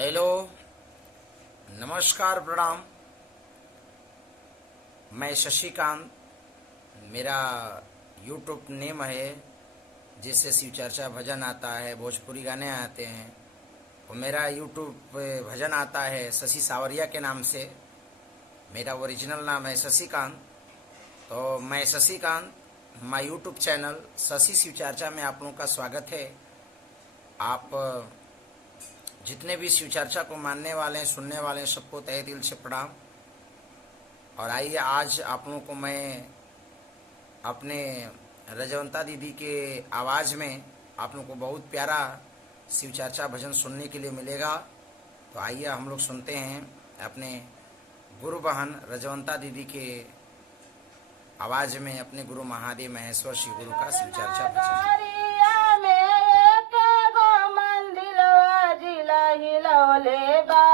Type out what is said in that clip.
हेलो, नमस्कार, प्रणाम। मैं शशिकांत, मेरा यूट्यूब नेम है जिससे शिव चर्चा भजन आता है, भोजपुरी गाने आते हैं। और मेरा यूट्यूब पे भजन आता है शशि सावरिया के नाम से। मेरा ओरिजिनल नाम है शशिकांत। तो मैं Shashikant, my YouTube channel Shashi शिव चर्चा में आप लोगों का स्वागत है। आप जितने भी शिव चर्चा को मानने वाले हैं, सुनने वाले हैं, सबको तहे दिल से प्रणाम। और आइए आज आप लोगों को मैं अपने रजवंता दीदी के आवाज़ में आप लोगों को बहुत प्यारा शिव चर्चा भजन सुनने के लिए मिलेगा। तो आइए हम लोग सुनते हैं अपने गुरु बहन रजवंता दीदी के आवाज़ में अपने गुरु महादेव महेश्वर शिव गुरु का शिव चर्चा भजन। हिलौले बा